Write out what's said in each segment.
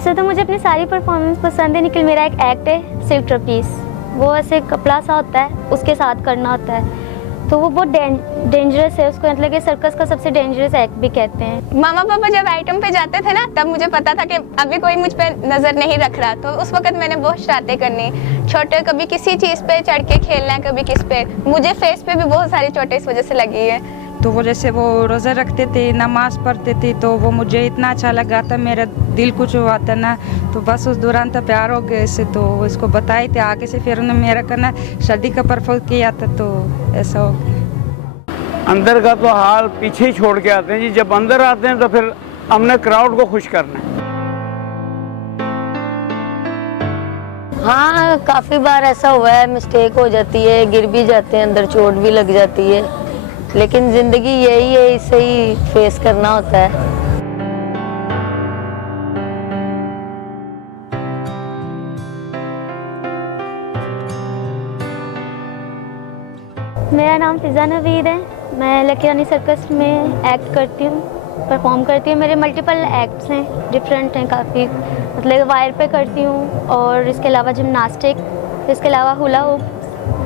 वैसे तो मुझे अपनी सारी परफॉर्मेंस पसंद है, लेकिन मेरा एक एक्ट है सिल्क ट्रपीज, वो ऐसे कपड़ा सा होता है उसके साथ करना होता है, तो वो बहुत डेंजरस है। उसको मतलब कि सर्कस का सबसे डेंजरस एक्ट भी कहते हैं। मामा पापा जब आइटम पे जाते थे ना, तब मुझे पता था कि अभी कोई मुझ पे नजर नहीं रख रहा, तो उस वक्त मैंने बहुत शरारतें करनी, छोटे कभी किसी चीज पे चढ़ के खेलना, कभी किस पे। मुझे फेस पे भी बहुत सारी चोटें इस वजह से लगी है। तो वो जैसे वो रोज़ा रखते थे, नमाज पढ़ते थे, तो वो मुझे इतना अच्छा लगा था, मेरा दिल कुछ हुआ था ना, तो बस उस दौरान तो प्यार हो गया इससे। तो इसको बताए थे आगे से, फिर उन्होंने मेरा करना शादी का प्रपोज किया था, तो ऐसा हो गया। अंदर का तो हाल पीछे ही छोड़ के आते हैं जी, जब अंदर आते हैं तो फिर हमने क्राउड को खुश करना है। हाँ, काफ़ी बार ऐसा हुआ है, मिस्टेक हो जाती है, गिर भी जाते हैं, अंदर चोट भी लग जाती है, लेकिन ज़िंदगी यही है, इसे ही फेस करना होता है। मेरा नाम फिज़ा नवीद है, मैं लकी रानी सर्कस में एक्ट करती हूँ, परफॉर्म करती हूँ। मेरे मल्टीपल एक्ट्स हैं, डिफरेंट हैं काफ़ी, मतलब वायर पे करती हूँ और इसके अलावा जिम्नास्टिक, इसके अलावा हुला हुप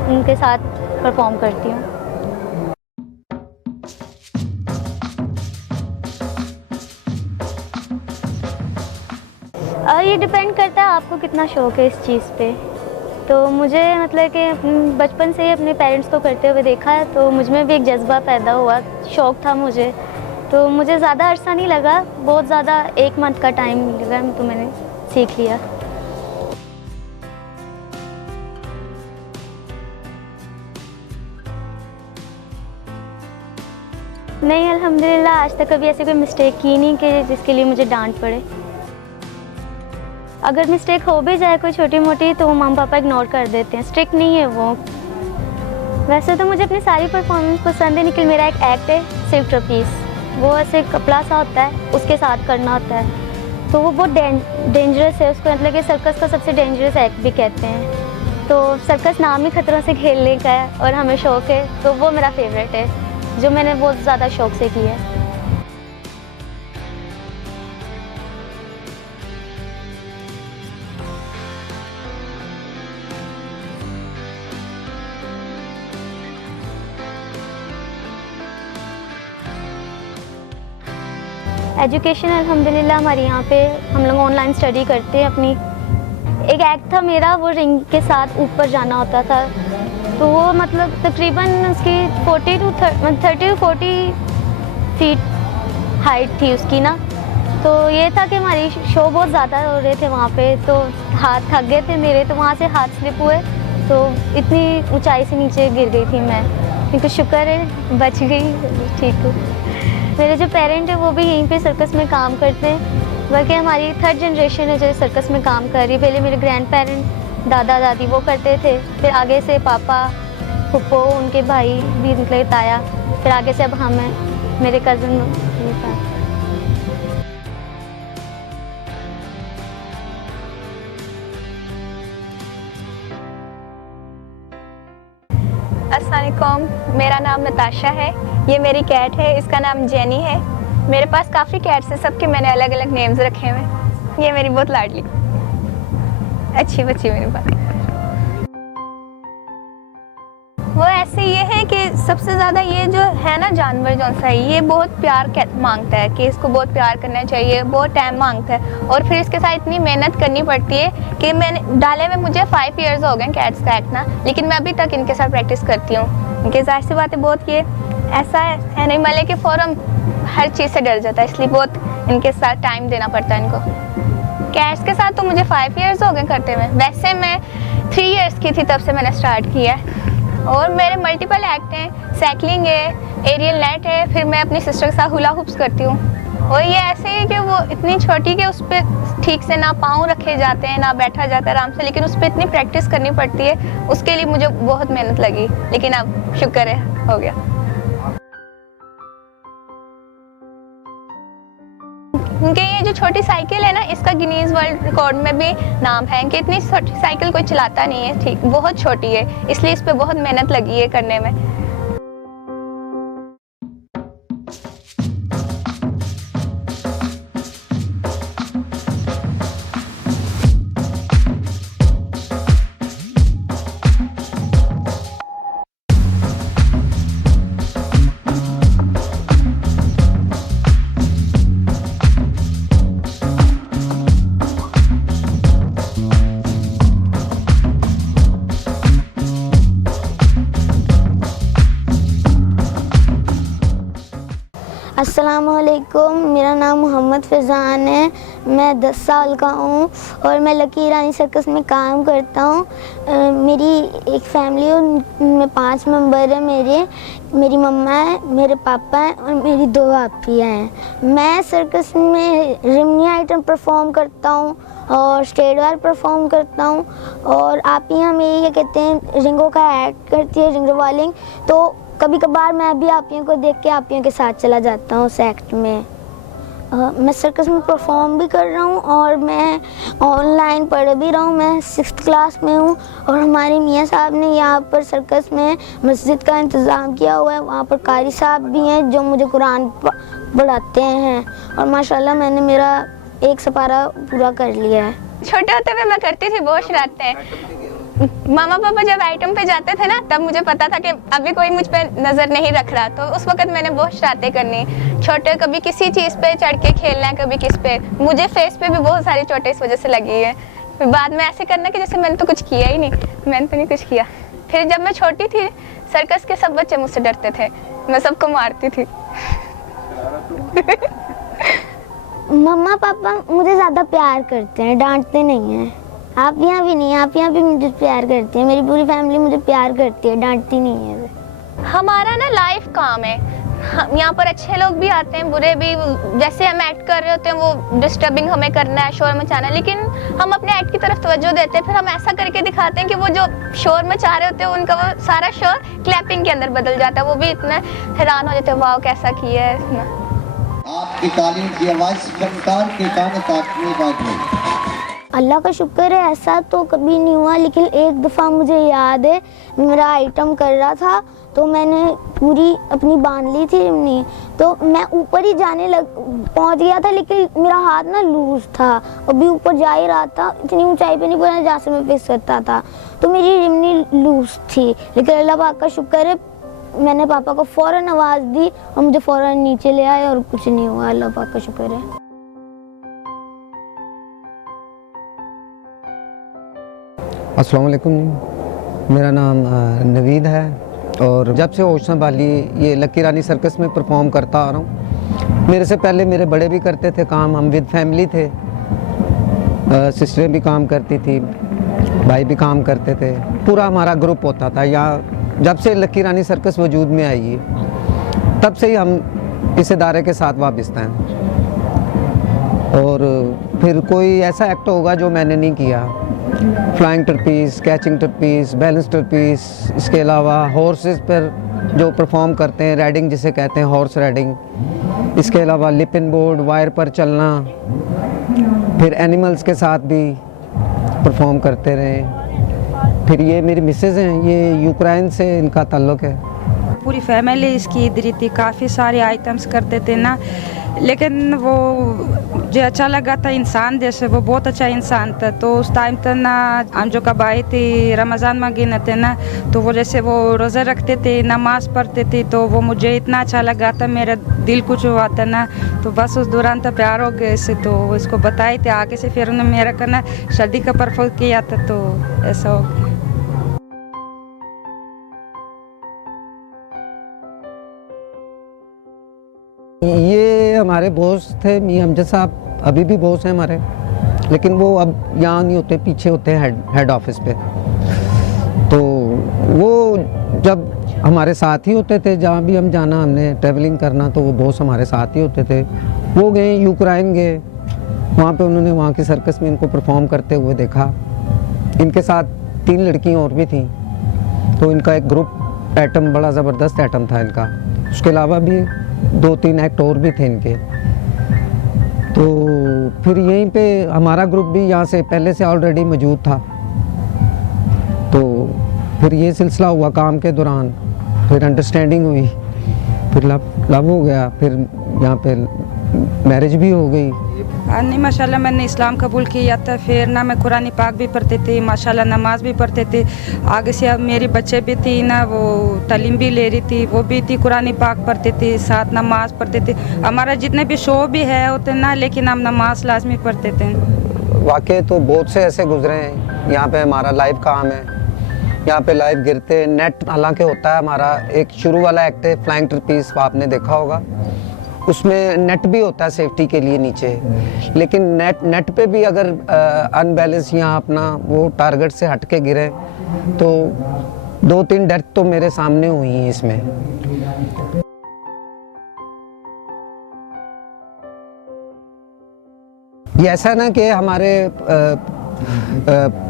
उनके साथ परफॉर्म करती हूँ। ये डिपेंड करता है आपको कितना शौक़ है इस चीज़ पे। तो मुझे मतलब कि बचपन से ही अपने पेरेंट्स को करते हुए देखा है, तो मुझ में भी एक जज्बा पैदा हुआ, शौक़ था मुझे, तो मुझे ज़्यादा अरसा नहीं लगा, बहुत ज़्यादा 1 मंथ का टाइम लगा, तो मैंने सीख लिया। नहीं, अल्हम्दुलिल्लाह आज तक कभी ऐसे कोई मिस्टेक की नहीं कि जिसके लिए मुझे डांट पड़े। अगर मिस्टेक हो भी जाए कोई छोटी मोटी, तो वो मम्मी पापा इग्नोर कर देते हैं, स्ट्रिक्ट नहीं है वो। वैसे तो मुझे अपनी सारी परफॉर्मेंस पसंद है, लेकिन मेरा एक एक्ट है सिल्क ट्रपीज, वो ऐसे कपड़ा सा होता है उसके साथ करना होता है, तो वो बहुत डेंजरस है। उसको मतलब कि सर्कस का सबसे डेंजरस एक्ट भी कहते हैं। तो सर्कस नाम ही खतरों से खेलने का है और हमें शौक़ है, तो वो मेरा फेवरेट है, जो मैंने बहुत ज़्यादा शौक़ से किया है। एजुकेशन अल्हम्दुलिल्लाह हमारे यहाँ पे हम लोग ऑनलाइन स्टडी करते हैं अपनी। एक एक्ट था मेरा, वो रिंग के साथ ऊपर जाना होता था, तो वो मतलब तकरीबन उसकी 30 to 40 फीट हाइट थी उसकी ना। तो ये था कि हमारी शो बहुत ज़्यादा हो रहे थे वहाँ पे, तो हाथ थक गए थे मेरे, तो वहाँ से हाथ स्लिप हुए, तो इतनी ऊंचाई से नीचे गिर गई थी मैं, क्योंकि शुक्र है बच गई, ठीक हूँ। मेरे जो पेरेंट हैं वो भी यहीं पे सर्कस में काम करते हैं, बल्कि हमारी 3rd जनरेशन है जो सर्कस में काम कर रही है। पहले मेरे ग्रैंड पेरेंट दादा दादी वो करते थे, फिर आगे से पापा, फुप्पो, उनके भाई भी निकले, ताया, फिर आगे से अब हम हैं, मेरे कज़न। अस्सलामुअलैकुम, मेरा नाम नताशा है, ये मेरी कैट है, इसका नाम जेनी है। मेरे पास काफ़ी कैट्स हैं, सबके मैंने अलग अलग नेम्स रखे हुए हैं। ये मेरी बहुत लाडली अच्छी बच्ची मेरे पास। वो ऐसे ये है कि सबसे ज़्यादा ये जो है ना जानवर जो सा है, ये बहुत प्यार मांगता है, कि इसको बहुत प्यार करना चाहिए, बहुत टाइम मांगता है, और फिर इसके साथ इतनी मेहनत करनी पड़ती है कि मैंने डाले में मुझे 5 इयर्स हो गए कैट्स का एक्ट ना, लेकिन मैं अभी तक इनके साथ प्रैक्टिस करती हूँ। इनके ज़ाहिर सी बात है, बहुत ये ऐसा है नहीं मले कि फ़ौरन हर चीज़ से डर जाता है, इसलिए बहुत इनके साथ टाइम देना पड़ता है इनको। कैट्स के साथ तो मुझे 5 इयर्स हो गए करते हुए, वैसे मैं 3 इयर्स की थी तब से मैंने स्टार्ट किया है। और मेरे मल्टीपल एक्ट हैं, साइकिलिंग है, एरियल नेट है, फिर मैं अपनी सिस्टर के साथ हुला हुप्स करती हूँ। और ये ऐसे है कि वो इतनी छोटी कि उस पर ठीक से ना पाँव रखे जाते हैं ना बैठा जाता है आराम से, लेकिन उस पर इतनी प्रैक्टिस करनी पड़ती है, उसके लिए मुझे बहुत मेहनत लगी, लेकिन अब शुक्र है हो गया। उनके ये जो छोटी साइकिल है ना, इसका गिनीज वर्ल्ड रिकॉर्ड में भी नाम है कि इतनी छोटी साइकिल कोई चलाता नहीं है, ठीक बहुत छोटी है, इसलिए इस पे बहुत मेहनत लगी है करने में। अस्सलामुअलैकुम, मेरा नाम मोहम्मद फैज़ान है। मैं 10 साल का हूँ और मैं लकी रानी सर्कस में काम करता हूँ। मेरी एक फैमिली है, उनमें 5 मेंबर हैं। मेरी मम्मा है, मेरे पापा हैं और मेरी 2 आपियाँ हैं। मैं सर्कस में रिमनी आइटम परफॉर्म करता हूँ और स्टेट वार परफॉर्म करता हूँ। और आपियाँ मेरी क्या कहते हैं, रिंगों का एक्ट करती है, रिंग रिवॉल्विंग। तो कभी कभार मैं भी आपियों को देख के आपियों के साथ चला जाता हूँ उस एक्ट में। मैं सर्कस में परफॉर्म भी कर रहा हूँ और मैं ऑनलाइन पढ़ भी रहा हूँ। मैं 6th क्लास में हूँ और हमारे मियाँ साहब ने यहाँ पर सर्कस में मस्जिद का इंतज़ाम किया हुआ है। वहाँ पर कारी साहब भी हैं जो मुझे कुरान पढ़ाते हैं और माशाल्लाह मैंने मेरा 1 सपारा पूरा कर लिया है। छोटे होते हुए मैं करती थी बहुत शरारतें। मामा पापा जब आइटम पे जाते थे ना, तब मुझे पता था कि अभी कोई मुझ पे नज़र नहीं रख रहा, तो उस वक्त मैंने बहुत शरारतें करनी। छोटे कभी किसी चीज़ पे चढ़ के खेलना, कभी किस पे। मुझे फेस पे भी बहुत सारी चोटें इस वजह से लगी है। फिर बाद में ऐसे करना कि जैसे मैंने तो कुछ किया ही नहीं, मैंने तो नहीं कुछ किया। फिर जब मैं छोटी थी, सर्कस के सब बच्चे मुझसे डरते थे, मैं सबको मारती थी। मम्मा पापा मुझे ज़्यादा प्यार करते हैं, डांटते नहीं हैं। आप यहाँ भी नहीं, आप यहाँ भी मुझे प्यार करती हैं। मेरी पूरी फैमिली मुझे प्यार करती है, डांटती नहीं है। हमारा ना लाइफ काम है। यहाँ पर अच्छे लोग भी आते हैं, बुरे भी। जैसे हम एक्ट कर रहे होते हैं, वो डिस्टर्बिंग हमें करना है, शोर मचाना है, लेकिन हम अपने एक्ट की तरफ तवज्जो देते हैं। फिर हम ऐसा करके दिखाते हैं कि वो जो शोर मचा रहे होते हैं, उनका वो सारा शोर क्लैपिंग के अंदर बदल जाता है। वो भी इतना हैरान हो जाते हैं, वाह कैसा किया है। आपकी तालीम की आवाज़ फनकार के कान तक में बात हुई। अल्लाह का शुक्र है, ऐसा तो कभी नहीं हुआ। लेकिन एक दफ़ा मुझे याद है, मेरा आइटम कर रहा था तो मैंने पूरी अपनी बांध ली थी रिमनी, तो मैं ऊपर ही पहुंच गया था, लेकिन मेरा हाथ ना लूज था, अभी ऊपर जा ही रहा था। इतनी ऊंचाई पे नहीं पहुंचा जहाँ से मैं फिस सकता था, तो मेरी रिमनी लूज थी। लेकिन अल्लाह पाक का शुक्र है, मैंने पापा को फ़ौरन आवाज़ दी और मुझे फ़ौरन नीचे ले आए और कुछ नहीं हुआ। अल्लाह पाक का शुक्र है। अस्सलाम वालेकुम, मेरा नाम नवीद है और जब से होश संभाली ये लकी रानी सर्कस में परफॉर्म करता आ रहा हूँ। मेरे से पहले मेरे बड़े भी करते थे काम, हम विद फैमिली थे। सिस्टरें भी काम करती थी, भाई भी काम करते थे, पूरा हमारा ग्रुप होता था। यहाँ जब से लकी रानी सर्कस वजूद में आई है, तब से ही हम इस इदारे के साथ वाबस्ता हैं। और फिर कोई ऐसा एक्ट होगा जो मैंने नहीं किया, फ्लाइंग टर्पीस, कैचिंग टर्पीस, बैलेंस टर्पीस, इसके अलावा हॉर्सेस पर जो परफॉर्म करते हैं, राइडिंग जिसे कहते हैं, हॉर्स राइडिंग। इसके अलावा लिपिन बोर्ड, वायर पर चलना, फिर एनिमल्स के साथ भी परफॉर्म करते रहे। फिर ये मेरी मिसेज़ हैं, ये यूक्रेन से इनका ताल्लुक़ है। पूरी फैमिली इसकी इधर थी, काफ़ी सारे आइटम्स करते थे ना, लेकिन वो जो अच्छा लगा था इंसान जैसे, वो बहुत अच्छा इंसान था। तो उस टाइम तक ना हम जो कबाई थी रमज़ान महीना थे ना, तो वो जैसे वो रोज़ा रखते थे, नमाज़ पढ़ते थे, तो वो मुझे इतना अच्छा लगा था, मेरा दिल कुछ हुआ था ना, तो बस उस दौरान तो प्यार हो गए इससे। तो इसको बताए थे आगे से, फिर उन्होंने मेरा करना शादी का प्रपोज किया था, तो ऐसा हो गया। ये हमारे बॉस थे मियां अमजद साहब, अभी भी बॉस हैं हमारे, लेकिन वो अब यहाँ नहीं होते, पीछे होते हैं हेड ऑफिस पे। तो वो जब हमारे साथ ही होते थे, जहाँ भी हम जाना, हमने ट्रैवलिंग करना, तो वो बॉस हमारे साथ ही होते थे। वो गए यूक्रेन गए, वहाँ पे उन्होंने वहाँ की सर्कस में इनको परफॉर्म करते हुए देखा। इनके साथ 3 लड़कियाँ और भी थीं, तो इनका एक ग्रुप एटम, बड़ा ज़बरदस्त एटम था इनका। उसके अलावा भी 2-3 एक्ट और भी थे इनके। तो फिर यहीं पे हमारा ग्रुप भी यहाँ से पहले से ऑलरेडी मौजूद था। तो फिर ये सिलसिला हुआ काम के दौरान, फिर अंडरस्टैंडिंग हुई, फिर लव हो गया, फिर यहाँ पे मैरिज भी हो गई। नहीं माशाल्लाह, मैंने इस्लाम कबूल किया था, फिर ना मैं कुरान पाक भी पढ़ते थे, माशाल्लाह नमाज भी पढ़ते थे। आगे से अब मेरी बच्चे भी थी ना, वो तालीम भी ले रही थी, वो भी थी, कुरान पाक पढ़ते थे, साथ नमाज पढ़ते थे। हमारा जितने भी शो भी है होते ना, लेकिन हम नमाज लाजमी पढ़ते थे। वाकई तो बहुत से ऐसे गुजरे हैं। यहाँ पे हमारा लाइव काम है, यहाँ पे लाइव गिरते हैं, नेट हालांकि होता है हमारा। एक शुरू वाला एक्ट है फ्लाइंग ट्रपीस, आपने देखा होगा, उसमें नेट भी होता है सेफ्टी के लिए नीचे, लेकिन नेट पे भी अगर अनबैलेंस या अपना वो टारगेट से हट के गिरे तो 2-3 डेथ तो मेरे सामने हुई हैं इसमें। ये ऐसा ना कि हमारे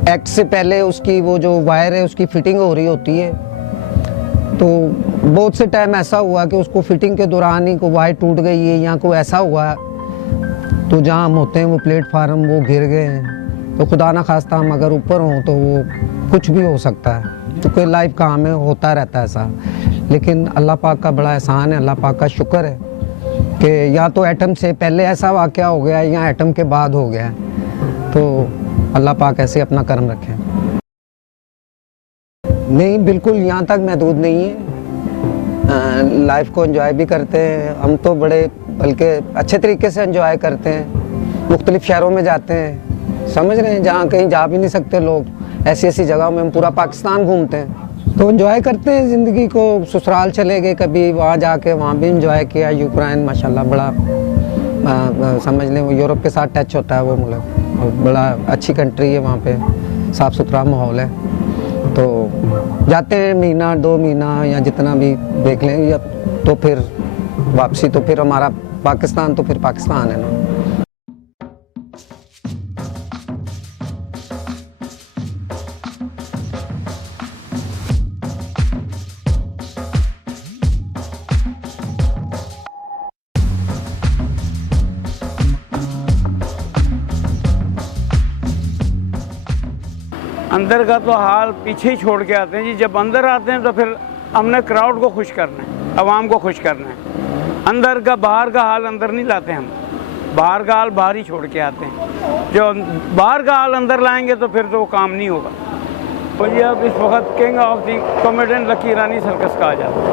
एक्ट से पहले उसकी वो जो वायर है उसकी फिटिंग हो रही होती है, तो बहुत से टाइम ऐसा हुआ कि उसको फिटिंग के दौरान ही को वायर टूट गई है या कोई ऐसा हुआ तो जहाँ हम होते हैं वो प्लेटफार्म वो गिर गए हैं, तो खुदा ना खास्ता हम अगर ऊपर हों तो वो कुछ भी हो सकता है, तो कोई लाइफ काम है होता रहता है ऐसा। लेकिन अल्लाह पाक का बड़ा एहसान है, अल्लाह पाक का शुक्र है कि या तो एटम से पहले ऐसा वाक़या हो गया या एटम के बाद हो गया, तो अल्लाह पाक ऐसे अपना कर्म रखे। नहीं, बिल्कुल यहाँ तक महदूद नहीं है, लाइफ को एंजॉय भी करते हैं हम तो बड़े, बल्कि अच्छे तरीके से एंजॉय करते हैं। मुख्तलिफ शहरों में जाते हैं, समझ रहे हैं, जहाँ कहीं जा भी नहीं सकते लोग, ऐसी ऐसी जगहों में हम पूरा पाकिस्तान घूमते हैं, तो एंजॉय करते हैं ज़िंदगी को। ससुराल चले गए कभी, वहाँ जाके वहाँ भी एंजॉय किया। यूक्रेन माशाल्लाह बड़ा समझ लें वो यूरोप के साथ टच होता है वो मुल्क, और बड़ा अच्छी कंट्री है, वहाँ पे साफ़ सुथरा माहौल है, तो जाते हैं महीना 2 महीना या जितना भी देख लें, या तो फिर वापसी, तो फिर हमारा पाकिस्तान तो फिर पाकिस्तान है ना। अंदर का तो हाल पीछे ही छोड़ के आते हैं जी। जब अंदर आते हैं तो फिर हमने क्राउड को खुश करना है, आवाम को खुश करना है। अंदर का बाहर का हाल अंदर नहीं लाते हम, बाहर का हाल बाहर ही छोड़ के आते हैं। जो बाहर का हाल अंदर लाएंगे तो फिर तो वो काम नहीं होगा। तो ये अब इस वक्त king of the comedian lucky Irani circus कहा जाता है।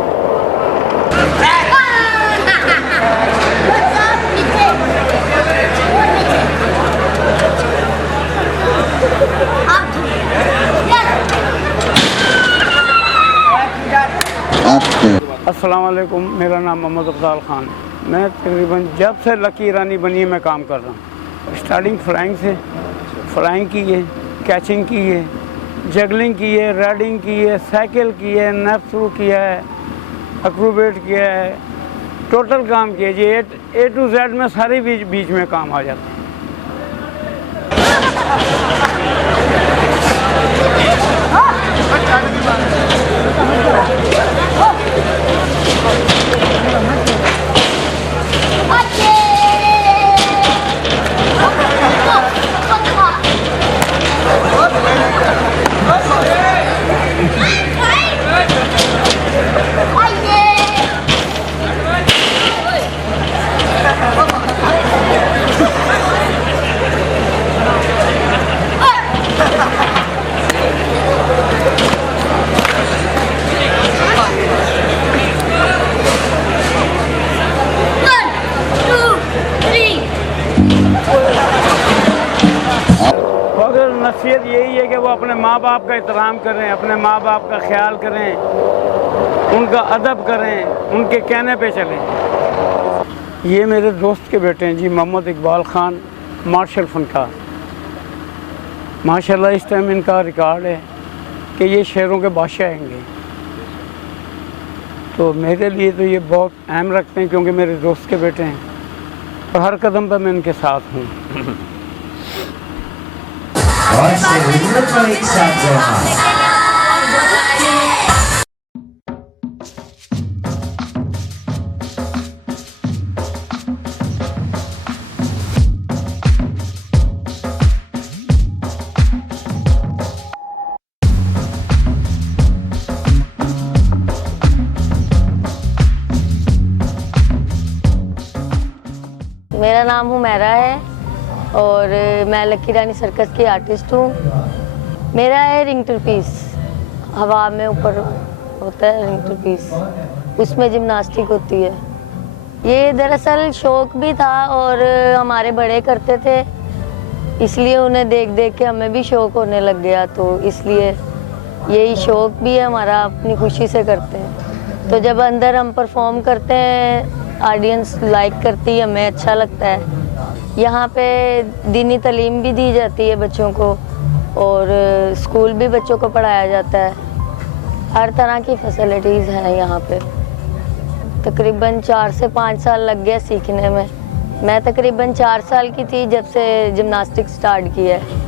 अस्सलाम वालेकुम, मेरा नाम मोहम्मद अफजाल ख़ान है। मैं तकरीबन जब से लकी ईरानी बनी है मैं काम कर रहा हूँ। स्टार्टिंग फ्लाइंग से, फ्लाइंग की है, कैचिंग की है, जगलिंग की है, राइडिंग की है, साइकिल की है, नर्फ थ्रू किया है, एक्रोबेट किया है, टोटल काम किया जी। A to Z में सारे बीच में काम आ जाते हैं। नसीहत यही है कि वो अपने माँ बाप का एहतराम करें, अपने माँ बाप का ख्याल करें, उनका अदब करें, उनके कहने पे चलें। ये मेरे दोस्त के बेटे हैं जी, मोहम्मद इकबाल ख़ान, मार्शल फनकार। माशाल्लाह इस टाइम इनका रिकॉर्ड है कि ये शेरों के बादशाह आएंगे। तो मेरे लिए तो ये बहुत अहम रखते हैं क्योंकि मेरे दोस्त के बेटे हैं और हर कदम पर मैं इनके साथ हूँ। मेरा नाम हुमैरा है और मैं लकी ईरानी सर्कस की आर्टिस्ट हूँ। मेरा है रिंग टर्पीस, हवा में ऊपर होता है रिंग टर्पीस, उसमें जिम्नास्टिक होती है। ये दरअसल शौक भी था और हमारे बड़े करते थे, इसलिए उन्हें देख देख के हमें भी शौक होने लग गया, तो इसलिए यही शौक भी है हमारा, अपनी खुशी से करते हैं। तो जब अंदर हम परफॉर्म करते हैं ऑडियंस लाइक करती है, हमें अच्छा लगता है। यहाँ पे दीनी तालीम भी दी जाती है बच्चों को और स्कूल भी बच्चों को पढ़ाया जाता है। हर तरह की फैसिलिटीज़ हैं यहाँ पे। तकरीबन 4 से 5 साल लग गया सीखने में। मैं तकरीबन 4 साल की थी जब से जिम्नास्टिक्स स्टार्ट किया है।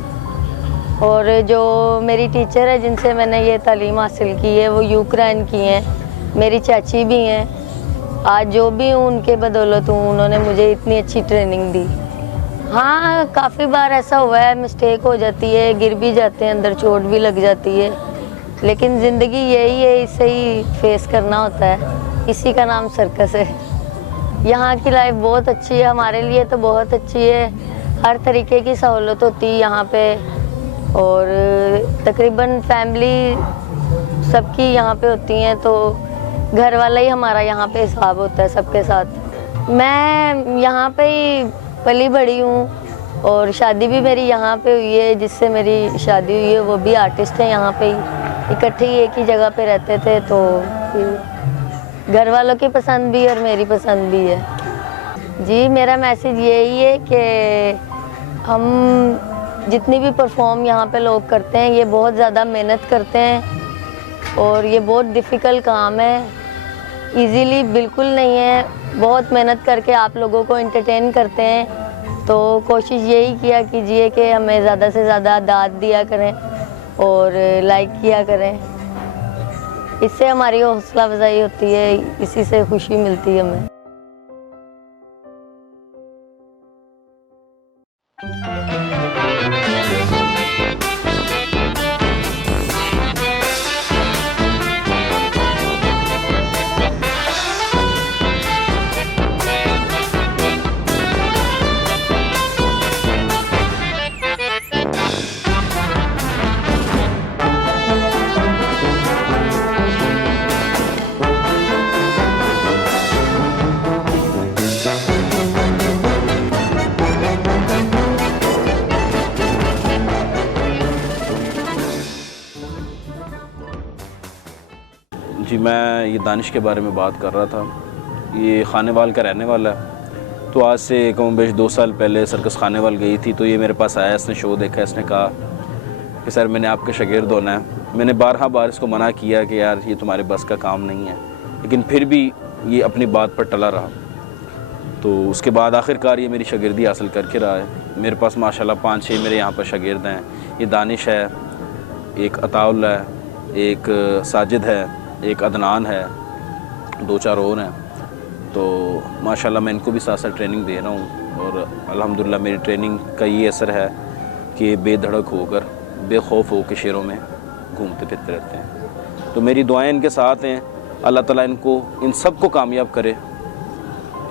और जो मेरी टीचर है जिनसे मैंने ये तालीम हासिल की है वो यूक्रेन की हैं, मेरी चाची भी हैं। आज जो भी हूँ उनके बदौलत हूँ, उन्होंने मुझे इतनी अच्छी ट्रेनिंग दी। हाँ, काफ़ी बार ऐसा हुआ है, मिस्टेक हो जाती है, गिर भी जाते हैं, अंदर चोट भी लग जाती है, लेकिन ज़िंदगी यही है, इसे ही फेस करना होता है। इसी का नाम सर्कस है। यहाँ की लाइफ बहुत अच्छी है, हमारे लिए तो बहुत अच्छी है। हर तरीके की सहूलत होती है यहाँ पे और तकरीबन फैमिली सबकी यहाँ पे होती हैं, तो घर वाला ही हमारा यहाँ पे हिसाब होता है सबके साथ। मैं यहाँ पे ही पली बड़ी हूँ और शादी भी मेरी यहाँ पे हुई है। जिससे मेरी शादी हुई है वो भी आर्टिस्ट है, यहाँ पे ही इकट्ठे ही एक ही जगह पे रहते थे, तो घर वालों की पसंद भी और मेरी पसंद भी है। जी, मेरा मैसेज यही है कि हम जितनी भी परफॉर्म यहाँ पे लोग करते हैं ये बहुत ज़्यादा मेहनत करते हैं और ये बहुत डिफ़िकल्ट काम है, इजीली बिल्कुल नहीं है। बहुत मेहनत करके आप लोगों को एंटरटेन करते हैं, तो कोशिश यही किया कीजिए कि हमें ज़्यादा से ज़्यादा दाद दिया करें और लाइक किया करें। इससे हमारी हौसला अफजाई होती है, इसी से खुशी मिलती है हमें। जी, मैं ये दानिश के बारे में बात कर रहा था। ये खानेवाल का रहने वाला है। तो आज से कम बेश 2 साल पहले सर्कस खानेवाल गई थी, तो ये मेरे पास आया, इसने शो देखा, इसने कहा कि सर मैंने आपके शागिर्द होना है। मैंने बार इसको मना किया कि यार ये तुम्हारे बस का काम नहीं है, लेकिन फिर भी ये अपनी बात पर टला रहा। तो उसके बाद आखिरकार ये मेरी शागिर्दी हासिल करके रहा है। मेरे पास माशाल्लाह 5-6 मेरे यहाँ पर शागिर्द हैं। ये दानिश है, एक अताउल है, एक साजिद है, एक अदनान है, 2-4 और हैं। तो माशाल्लाह मैं इनको भी साथ साथ ट्रेनिंग दे रहा हूँ और अल्हम्दुलिल्लाह मेरी ट्रेनिंग का ये असर है कि बेधड़क होकर, बेखौफ होकर शहरों में घूमते फिरते रहते हैं। तो मेरी दुआएं इनके साथ हैं, अल्लाह ताला इनको इन सब को कामयाब करे।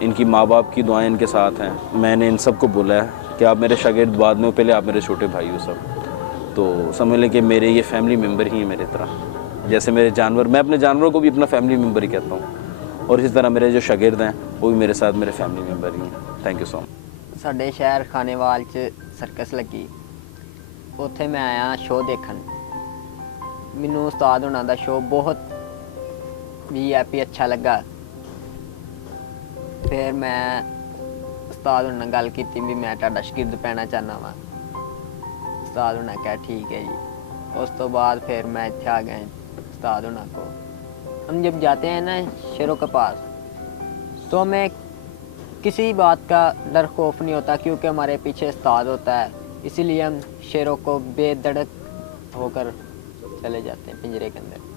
इनकी माँ बाप की दुआएं इनके साथ हैं। मैंने इन सब को बोला है कि आप मेरे शागिर्द बाद में, पहले आप मेरे छोटे भाई हो सब। तो समझ लें कि मेरे ये फैमिली मेम्बर ही हैं मेरी तरह। जैसे मेरे जानवर, मैं अपने जानवरों को भी अपना फैमिली मेम्बर ही कहता हूँ, और इसी तरह मेरे जो शागिर्द हैं वो भी मेरे साथ मेरे फैमिली मेम्बर ही हैं। Thank you so much. ਸਾਡੇ ਸ਼ਹਿਰ ਖਾਨੇਵਾਲ 'ਚ ਸਰਕਸ ਲੱਗੀ, ਉੱਥੇ ਮੈਂ ਆਇਆ ਸ਼ੋਅ ਦੇਖਣ। ਮੈਨੂੰ ਉਸਤਾਦ ਹੋਣਾ ਦਾ ਸ਼ੋਅ ਬਹੁਤ ਵੀ ਅੱਛਾ ਲੱਗਾ। ਫਿਰ ਮੈਂ ਉਸਤਾਦ ਹੋਣਾ ਨਾਲ ਗੱਲ ਕੀਤੀ ਵੀ ਮੈਂ ਤੁਹਾਡਾ ਸ਼ਾਗਿਰਦ ਪੈਣਾ ਚਾਹੁੰਦਾ ਵਾਂ। ਉਸਤਾਦ ਹੋਣਾ ਕਿਹਾ ਠੀਕ है जी। उस तो बाद फिर मैं इत्थे आ गए उस्ताद होना को। हम जब जाते हैं ना शेरों के पास, तो हमें किसी बात का डर खौफ नहीं होता, क्योंकि हमारे पीछे उस्ताद होता है। इसीलिए हम शेरों को बेधड़क होकर चले जाते हैं पिंजरे के अंदर।